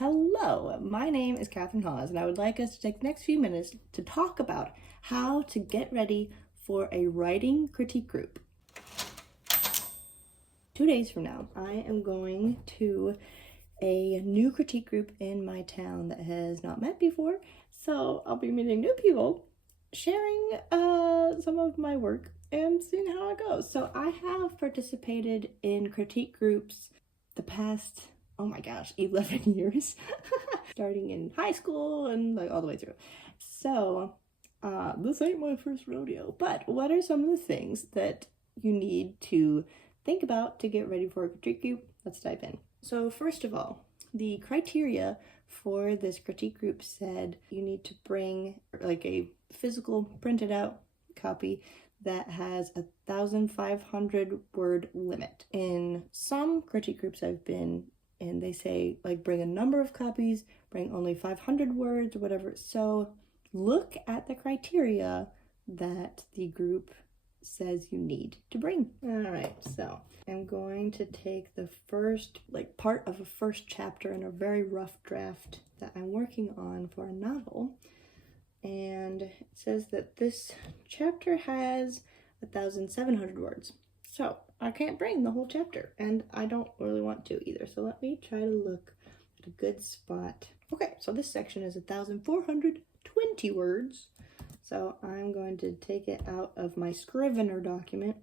Hello, my name is Catherine Hawes, and I would like us to take the next few minutes to talk about how to get ready for a writing critique group. 2 days from now, I am going to a new critique group in my town that has not met before, so I'll be meeting new people, sharing some of my work, and seeing how it goes. So I have participated in critique groups the past, oh my gosh, 11 years, starting in high school and like all the way through. So this ain't my first rodeo, but what are some of the things that you need to think about to get ready for a critique group? Let's dive in. So first of all, the criteria for this critique group said you need to bring like a physical printed out copy that has 1,500 word limit. In some critique groups I've been in, they say like bring a number of copies, bring only 500 words or whatever. So look at the criteria that the group says you need to bring. All right, so I'm going to take the first part of a first chapter in a very rough draft that I'm working on for a novel. And it says that this chapter has 1,700 words. So I can't bring the whole chapter, and I don't really want to either. So let me try to look at a good spot. Okay, so this section is 1,420 words. So I'm going to take it out of my Scrivener document,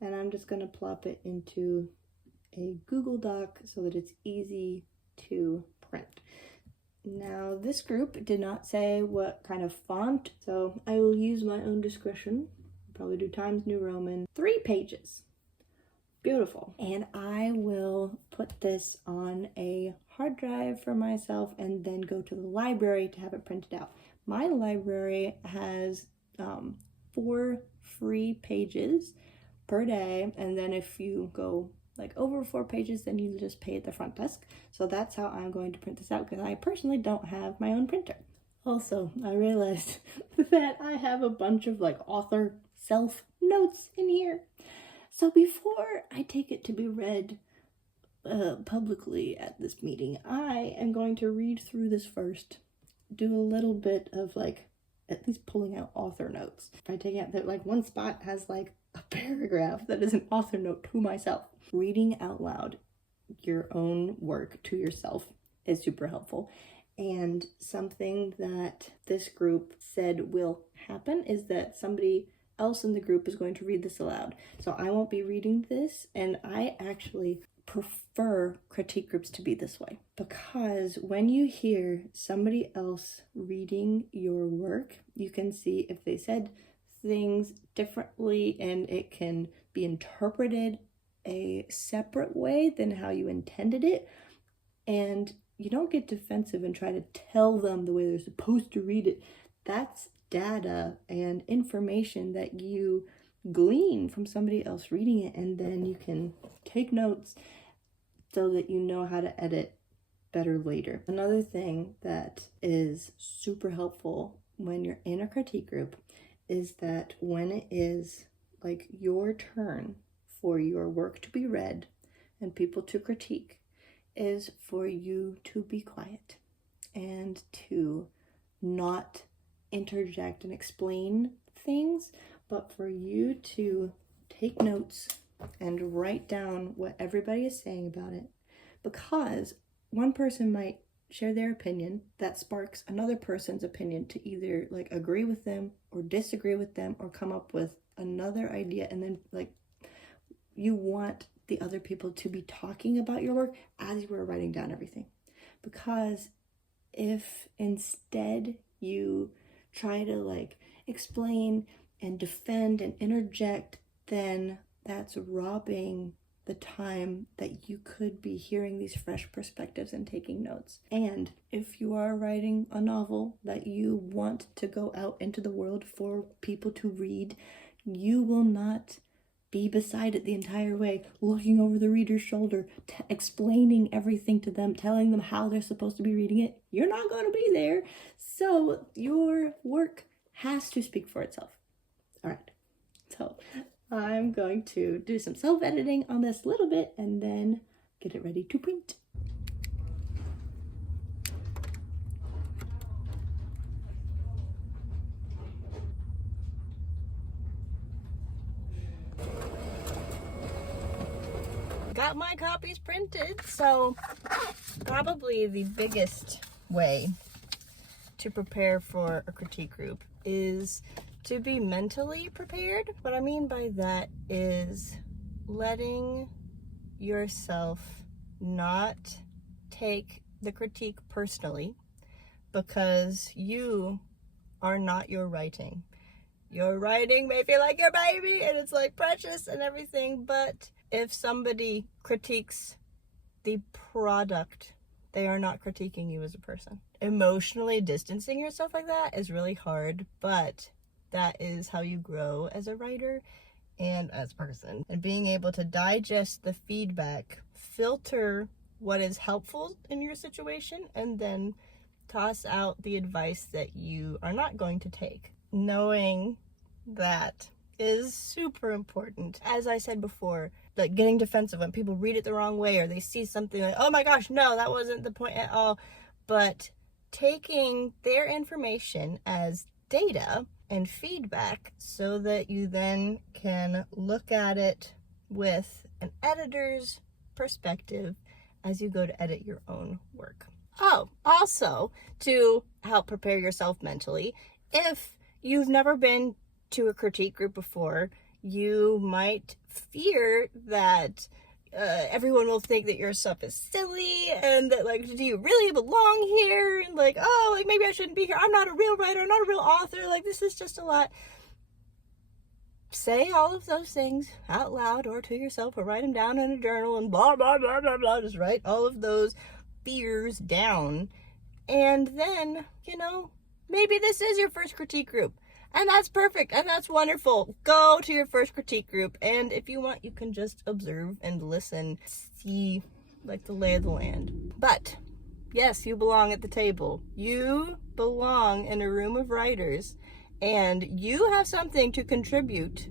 and I'm just going to plop it into a Google Doc so that it's easy to print. Now, this group did not say what kind of font, so I will use my own discretion. Probably do Times New Roman. 3 pages. Beautiful. And I will put this on a hard drive for myself and then go to the library to have it printed out. My library has 4 free pages per day, and then if you go over 4 pages, then you just pay at the front desk. So that's how I'm going to print this out, because I personally don't have my own printer. Also, I realized that I have a bunch of author self notes in here. So before I take it to be read publicly at this meeting, I am going to read through this first, do a little bit of at least pulling out author notes. By taking out that one spot has a paragraph that is an author note to myself. Reading out loud your own work to yourself is super helpful. And something that this group said will happen is that somebody else in the group is going to read this aloud. So I won't be reading this, and I actually prefer critique groups to be this way, because when you hear somebody else reading your work, you can see if they said things differently, and it can be interpreted a separate way than how you intended it, and you don't get defensive and try to tell them the way they're supposed to read it. That's data and information that you glean from somebody else reading it, and then you can take notes so that you know how to edit better later. Another thing that is super helpful when you're in a critique group is that when it is your turn for your work to be read and people to critique, is for you to be quiet and to not interject and explain things, but for you to take notes and write down what everybody is saying about it, because one person might share their opinion that sparks another person's opinion to either agree with them or disagree with them or come up with another idea, and then you want the other people to be talking about your work as you were writing down everything. Because if instead you try to explain and defend and interject, then that's robbing the time that you could be hearing these fresh perspectives and taking notes. And if you are writing a novel that you want to go out into the world for people to read, you will not be beside it the entire way, looking over the reader's shoulder, explaining everything to them, telling them how they're supposed to be reading it. You're not going to be there. So your work has to speak for itself. All right. So I'm going to do some self-editing on this little bit and then get it ready to print. got my copies printed. So probably the biggest way to prepare for a critique group is to be mentally prepared. What I mean by that is letting yourself not take the critique personally, because you are not your writing. Your writing may feel like your baby and it's like precious and everything, but if somebody critiques the product, they are not critiquing you as a person. Emotionally distancing yourself like that is really hard, but that is how you grow as a writer and as a person. And being able to digest the feedback, filter what is helpful in your situation, and then toss out the advice that you are not going to take. Knowing that is super important. As I said before, like getting defensive when people read it the wrong way, or they see something like, oh my gosh, no, that wasn't the point at all. But taking their information as data and feedback so that you then can look at it with an editor's perspective as you go to edit your own work. Oh, also, to help prepare yourself mentally, if you've never been to a critique group before, you might fear that everyone will think that your stuff is silly, and that, like, do you really belong here? And like, oh, like, maybe I shouldn't be here. I'm not a real writer. I'm not a real author. Like, this is just a lot. Say all of those things out loud or to yourself, or write them down in a journal and blah, blah, blah, blah, blah. Just write all of those fears down. And then, you know, maybe this is your first critique group. And that's perfect, and that's wonderful. Go to your first critique group, and if you want, you can just observe and listen, see, like, the lay of the land. But, yes, you belong at the table. You belong in a room of writers, and you have something to contribute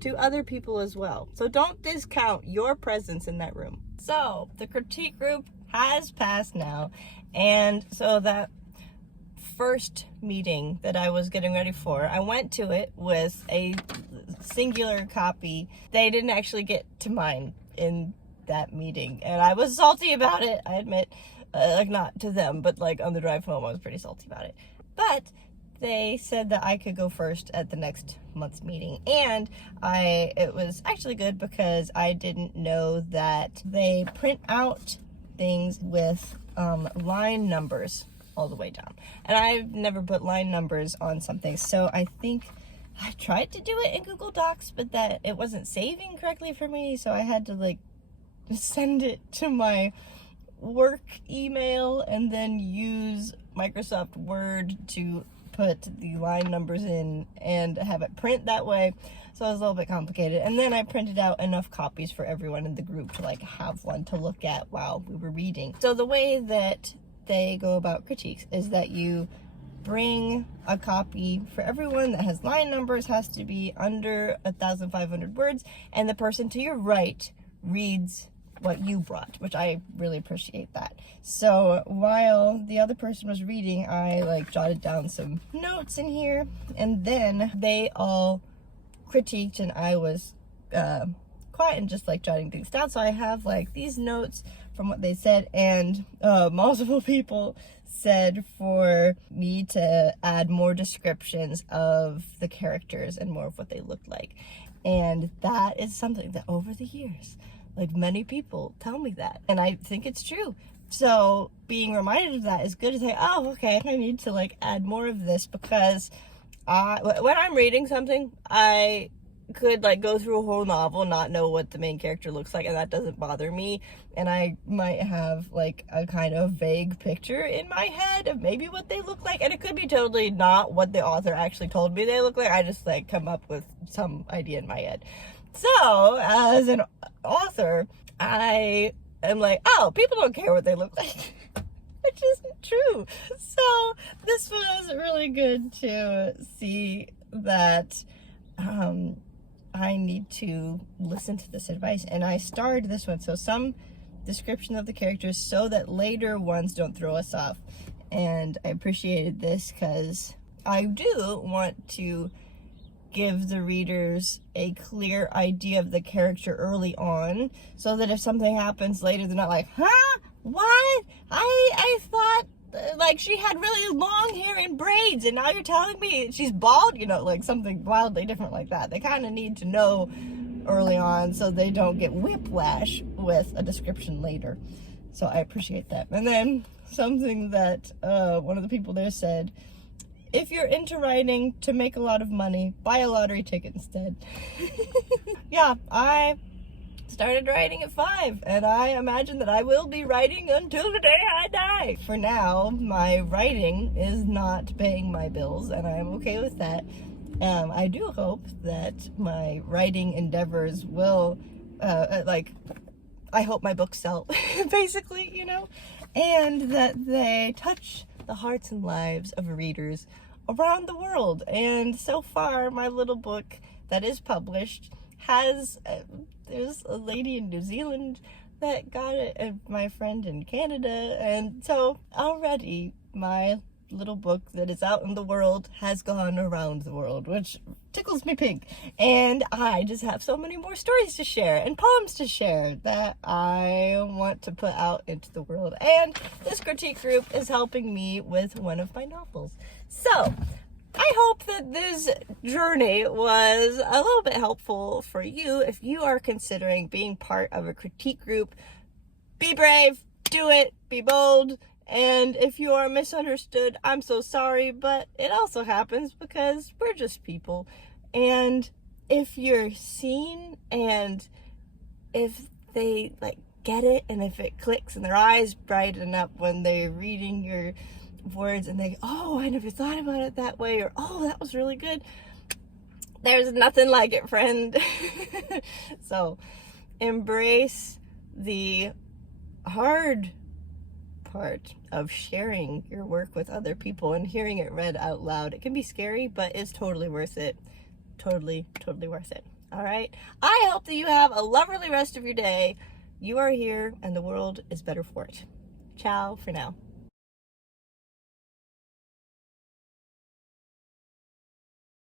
to other people as well. So don't discount your presence in that room. So, the critique group has passed now, and so that first meeting that I was getting ready for, I went to it with a singular copy. They didn't actually get to mine in that meeting, and I was salty about it, I admit. Like, not to them, but like on the drive home, I was pretty salty about it. But they said that I could go first at the next month's meeting, and it was actually good because I didn't know that they print out things with line numbers all the way down, and I've never put line numbers on something, so I think I tried to do it in Google Docs, but that it wasn't saving correctly for me, so I had to like send it to my work email and then use Microsoft Word to put the line numbers in and have it print that way. So it was a little bit complicated, and then I printed out enough copies for everyone in the group to like have one to look at while we were reading. So the way that they go about critiques is that you bring a copy for everyone that has line numbers, has to be under 1,500 words, and the person to your right reads what you brought, which I really appreciate that. So while the other person was reading, I like jotted down some notes in here, and then they all critiqued, and I was quiet and just like jotting things down. So I have like these notes from what they said, and multiple people said for me to add more descriptions of the characters and more of what they looked like. And that is something that over the years, like, many people tell me that, and I think it's true. So being reminded of that is good to say, oh, okay, I need to like add more of this, because when I'm reading something, I could like go through a whole novel, not know what the main character looks like, and that doesn't bother me, and I might have like a kind of vague picture in my head of maybe what they look like, and it could be totally not what the author actually told me they look like. I just like come up with some idea in my head. So as an author, I am like, oh, people don't care what they look like. Which isn't true. So this was really good to see that I need to listen to this advice, and I starred this one, so some description of the characters so that later ones don't throw us off. And I appreciated this because I do want to give the readers a clear idea of the character early on, so that if something happens later, they're not like, huh? What? I thought like she had really long hair and braids, and now you're telling me she's bald? You know, like something wildly different like that. They kind of need to know early on so they don't get whiplash with a description later. So I appreciate that. And then something that one of the people there said, if you're into writing to make a lot of money, buy a lottery ticket instead. Yeah, I started writing at 5, and I imagine that I will be writing until the day I die. For now, my writing is not paying my bills, and I'm okay with that. I do hope that my writing endeavors will, I hope my books sell, basically, you know, and that they touch the hearts and lives of readers around the world. And so far, my little book that is published has, there's a lady in New Zealand that got it, and my friend in Canada, and so already my little book that is out in the world has gone around the world, which tickles me pink. And I just have so many more stories to share and poems to share that I want to put out into the world. And this critique group is helping me with one of my novels. So I hope that this journey was a little bit helpful for you. If you are considering being part of a critique group, be brave, do it, be bold. And if you are misunderstood, I'm so sorry, but it also happens because we're just people. And if you're seen, and if they like get it, and if it clicks and their eyes brighten up when they're reading your words and they, oh, I never thought about it that way, or oh, that was really good, there's nothing like it, friend. So embrace the hard part of sharing your work with other people and hearing it read out loud. It can be scary, but it's totally worth it. Totally worth it. All right. I hope that you have a lovely rest of your day. You are here and the world is better for it. Ciao for now.